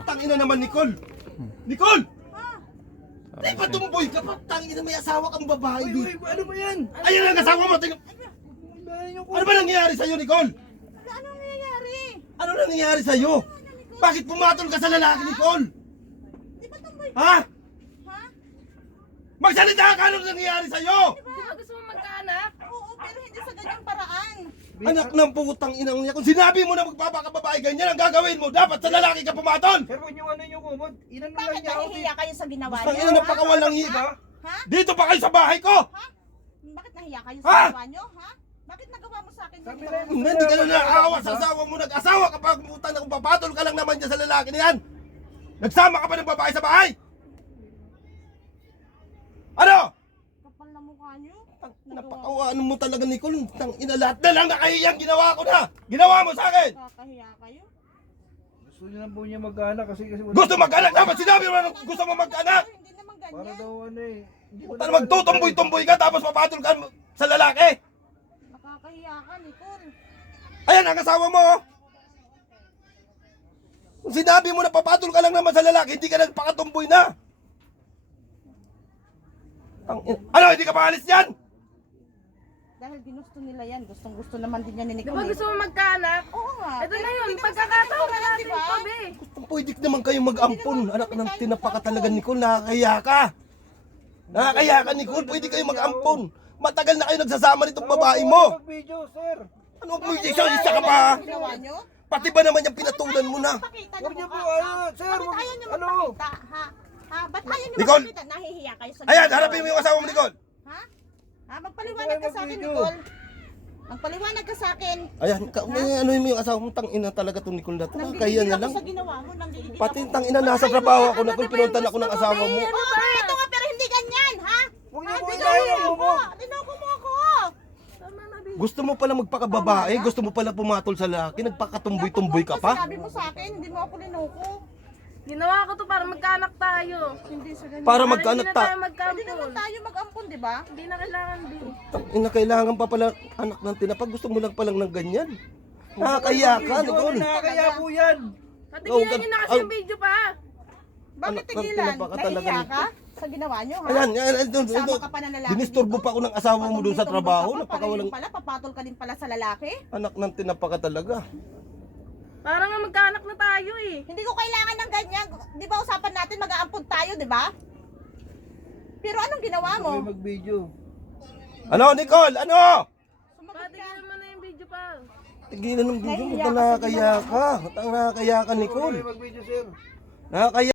Tangina naman, Nicole! Nicole! Ay, patumboy ka pa! Tangina, may asawa kang babae di. Ano ba yan? Ayun ang asawa mo! Ano ba nangyayari sa'yo, Nicole? Ano nangyayari? Ano nangyayari sa'yo? Bakit pumatol ka sa lalaki, Nicole? Di ba tumboy ka? Ha? Ha? Magsalita ka! Ano nangyayari sa'yo? Di ba gusto mo magkaanak? Oo, pero hindi sa ganyang paraan. Anak ng putang inang niya. Kung sinabi mo na magpapakababae ganyan, ang gagawin mo, dapat sa lalaki ka pumatol! Sir, huwag niyo ano niyo kumot. Inano lang Bakit niya ako. nahihiya kayo sa ginawa Basta niyo? ina, napakawalang hiba. Ha? Dito pa kayo sa bahay ko! Ha? Bakit nahiya kayo Ha? sa ginawa niyo? Ha? Bakit nagawa mo sa akin? Sabi ganito? na yun. Hindi ka na naawa sa asawa mo. Nag-asawa ka pa. Putang na kung papatol ka lang naman dyan sa lalaki na yan. Nagsama ka pa ng babae sa bahay? Ano? Kapal na mukha niyo. Napakawaan mo talaga, Nicole. Tang ina, lahat na lang nakahiyang ginawa ko na. Ginawa mo sa akin. Kakahiya kayo. Gusto niya lang po niya mag-anak kasi wala. Gusto mag-anak. Dapat sinabi mo na gusto mo mag-anak. Pero hindi naman Para ganyan. daw ano eh. Hindi ko Puta na magtutumboy-tumboy ka tapos papatol ka sa lalaki. Nakakahiya ka, Nicole. Ayan ang asawa mo. Kung sinabi mo na papatol ka lang naman sa lalaki, hindi ka nagpakatumboy na. Ano, hindi ka paalis yan? Dahil ginusto nila yan. Gustong gusto naman din yan ni Di Nicole. ba gusto mo magkaanak? Oo nga. Ito na yun, Hindi naman pagkakataon na sa natin diba? ito, be. Kung pwede naman kayong mag-ampon. Anak ng tinapaka talaga, Nicole. Nakakaya ka. Nakakaya ka, Nicole. Pwede kayong mag-ampon. Matagal na kayo nagsasama nitong babae mo. Mag-video, sir. Ano mo isa ka pa? Ginawa niyo? Pati ba naman yung pinatulan mo na? Pakita Huwag niyo niyo po, mukha, ano, ha? sir, Bakit huwag- ayaw niyo ano? magpakita, ha? Ha? Ba't ayaw niyo Nicole! magpakita? Nahihiya kayo sa Ayan, ginawa harapin mo yung asawa mo, Nicole. Ha? Ha? Magpaliwanag ka sa akin, Mag-video. Nicole. Magpaliwanag ka sa akin. Ayan, ano mo yung asawa mo? Tangina talaga to, Nicole, na to. Kaya Nanggigigil na ako lang. sa ginawa mo. Nanggigigil Pati ako. tangina, nasa trabaho ako. Nicole, pinuntan ako ng asawa mo. Oo, ito nga, pero hindi ganyan, ha? Huwag Ha? niyo po Dinoko inaayos mo mo. ako. Dinoko mo ako. Tama na, be. Gusto mo pala magpakababae, gusto mo pala pumatol sa lalaki, nagpakatumboy-tumboy ka pa? Sabi mo sa akin, hindi mo ako linoko. Ginawa ko to para magkaanak tayo. Hindi sa ganyan. Para Para magkaanak hindi na tayo ta. Hindi naman magkampon. tayo mag-ampon, di ba? Hindi na kailangan, be. Ina, kailangan pa pala anak ng tinapag. Gusto mo lang palang ng ganyan. Nakakaya ka, Nicole. Nakakaya po yan. Patigilan nyo na kasi yung video pa. Bakit Anak ng tigilan? tinapaka talaga Nahihiya nito. ka sa ginawa nyo, ha? Ayan, ito. Sama ka pa ng lalaki Dinisturbo dito? pa ako ng asawa mo doon sa Patuloy-tuloy trabaho. ka pa, Napakawalang pala, papatol ka din pala sa lalaki? anak ng tinapaka talaga. Para nga magkaanak na tayo eh. Hindi ko kailangan ng ganyan. Di ba usapan natin mag-aampon tayo, di ba? Pero anong ginawa mo? Huwag mag-video. Ano, Nicole? Ano? Sumagot ka. Patigilan mo na yung video pa. Tigilan ng video mo. Nahihiya ka sa Nakakaya ka. Nakakaya ka, Nicole. Huwag mag-video, sir. Nakakaya.